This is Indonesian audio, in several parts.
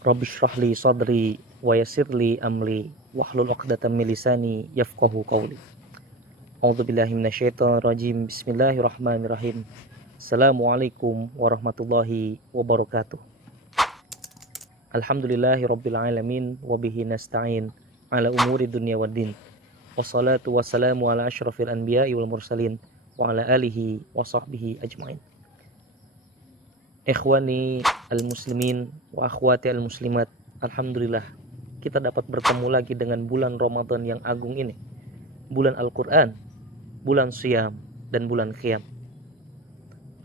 Rabbi shrah li sadri wa yassir li amri wahlul 'uqdatam min lisani yafqahu qawli. A'udzubillahi minasyaitonir rajim. Bismillahirrahmanirrahim. Assalamualaikum warahmatullahi wabarakatuh. Alhamdulillahirabbil alamin wa bihi nasta'in ala umuri dunya waddin. Wassalatu wassalamu ala asyrafil anbiya'i wal mursalin wa ala alihi wa sahbihi ajmain. Ikhwani al-muslimin wa akhwati al-muslimat, alhamdulillah kita dapat bertemu lagi dengan bulan Ramadan yang agung ini. Bulan Al-Quran, bulan Syam, dan bulan Qiyam.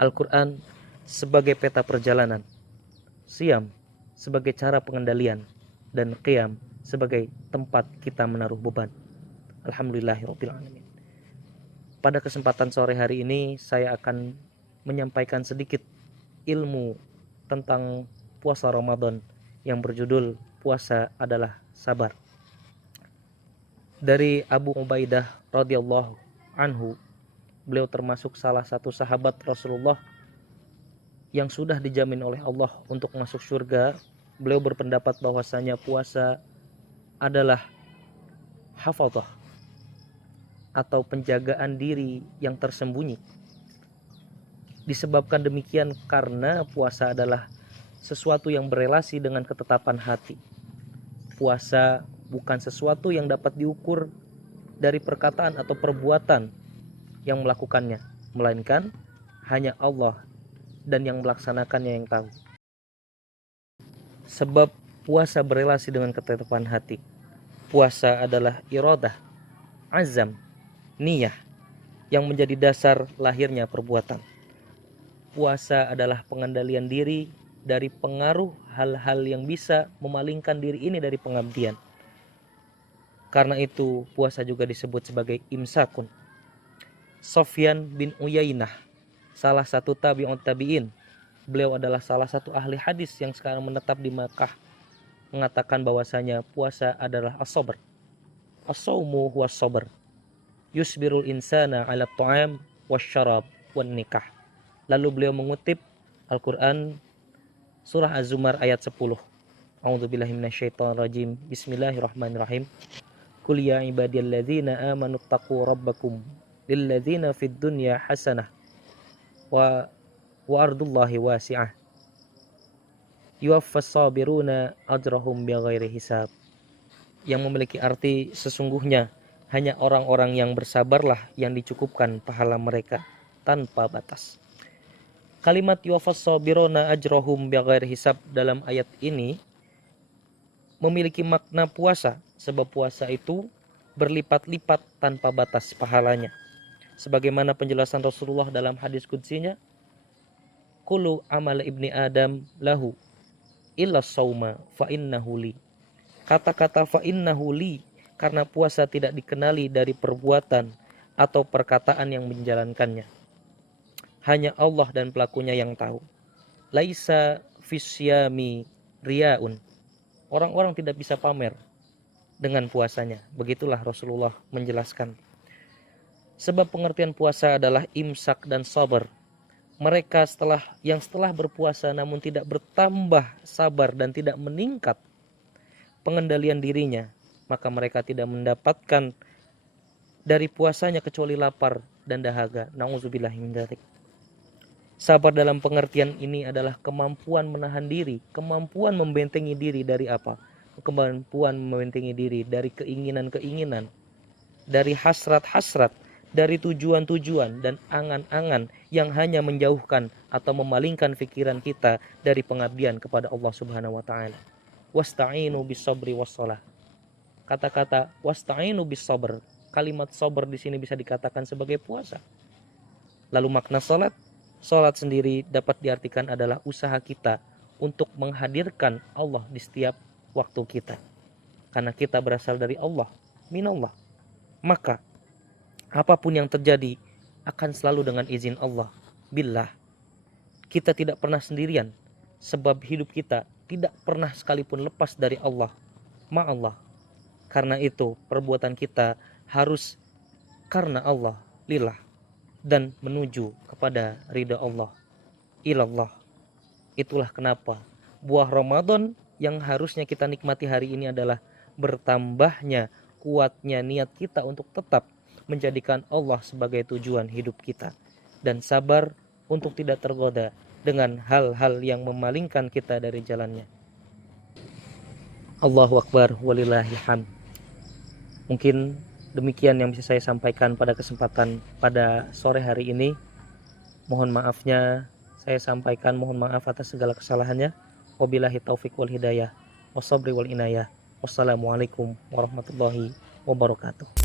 Al-Quran sebagai peta perjalanan, Syam sebagai cara pengendalian, dan Qiyam sebagai tempat kita menaruh beban. Alhamdulillahirabbil alamin. Pada kesempatan sore hari ini saya akan menyampaikan sedikit ilmu tentang puasa Ramadan yang berjudul Puasa adalah Sabar. Dari Abu Ubaidah radhiyallahu anhu, beliau termasuk salah satu sahabat Rasulullah yang sudah dijamin oleh Allah untuk masuk surga. Beliau berpendapat bahwasanya puasa adalah hafadzah atau penjagaan diri yang tersembunyi. Disebabkan demikian karena puasa adalah sesuatu yang berelasi dengan ketetapan hati. Puasa bukan sesuatu yang dapat diukur dari perkataan atau perbuatan yang melakukannya, melainkan hanya Allah dan yang melaksanakannya yang tahu. Sebab puasa berelasi dengan ketetapan hati. Puasa adalah iradah, azam, niyah yang menjadi dasar lahirnya perbuatan. Puasa adalah pengendalian diri dari pengaruh hal-hal yang bisa memalingkan diri ini dari pengabdian. Karena itu puasa juga disebut sebagai imsakun. Sufyan bin Uyainah, salah satu tabi'ut tabi'in, beliau adalah salah satu ahli hadis yang sekarang menetap di Makkah, mengatakan bahwasanya puasa adalah as-sabr. As-saumu huwa as-sabr. Yusbirul insana 'ala at-ta'am wasyarab wan nikah. Lalu beliau mengutip Al-Quran surah Az-Zumar ayat 10. A'udzubillahi minasyaitonirrajim. Bismillahirrahmanirrahim. Qul ya ibadiyalladzina amanu taqu rabbakum lilladzina fid dunya hasanah wa ardullahi wasi'ah. Yuwaffas sabiruna ajrahum bighairi hisab. Yang memiliki arti sesungguhnya hanya orang-orang yang bersabarlah yang dicukupkan pahala mereka tanpa batas. Kalimat yuwaffas sabiruna ajrahum bighairi hisab dalam ayat ini memiliki makna puasa, sebab puasa itu berlipat-lipat tanpa batas pahalanya. Sebagaimana penjelasan Rasulullah dalam hadis qudsinya, kullu amal ibni adam lahu illa sauma fa innahu li. Kata-kata fa innahu li karena puasa tidak dikenali dari perbuatan atau perkataan yang menjalankannya. Hanya Allah dan pelakunya yang tahu. Laisa fisyami riyaun. Orang-orang tidak bisa pamer dengan puasanya. Begitulah Rasulullah menjelaskan. Sebab pengertian puasa adalah imsak dan sabar. Mereka setelah berpuasa namun tidak bertambah sabar dan tidak meningkat pengendalian dirinya, maka mereka tidak mendapatkan dari puasanya kecuali lapar dan dahaga. Nauzubillahi min dzalik. Sabar dalam pengertian ini adalah kemampuan menahan diri, kemampuan membentengi diri dari apa? Kemampuan membentengi diri dari keinginan-keinginan, dari hasrat-hasrat, dari tujuan-tujuan dan angan-angan yang hanya menjauhkan atau memalingkan pikiran kita dari pengabdian kepada Allah Subhanahu wa taala. Wasta'inu bis-sabri was-shalah. Kata-kata wasta'inu bis-sabr, kalimat sabar di sini bisa dikatakan sebagai puasa. Lalu makna salat sendiri dapat diartikan adalah usaha kita untuk menghadirkan Allah di setiap waktu kita. Karena kita berasal dari Allah, minallah. Maka apapun yang terjadi akan selalu dengan izin Allah. Billah. Kita tidak pernah sendirian, sebab hidup kita tidak pernah sekalipun lepas dari Allah, ma'allah. Karena itu perbuatan kita harus karena Allah, lillah, dan menuju kepada ridha Allah, ilallah. Itulah kenapa buah Ramadan Yang harusnya kita nikmati hari ini adalah bertambahnya kuatnya niat kita untuk tetap menjadikan Allah sebagai tujuan hidup kita, dan sabar untuk tidak tergoda dengan hal-hal yang memalingkan kita dari jalannya. Allahu Akbar walillahil hamd. Mungkin demikian yang bisa saya sampaikan pada kesempatan pada sore hari ini. Mohon maafnya saya sampaikan, mohon maaf atas segala kesalahannya. Wabillahi taufik wal hidayah, wasabri wal inayah. Wassalamualaikum warahmatullahi wabarakatuh.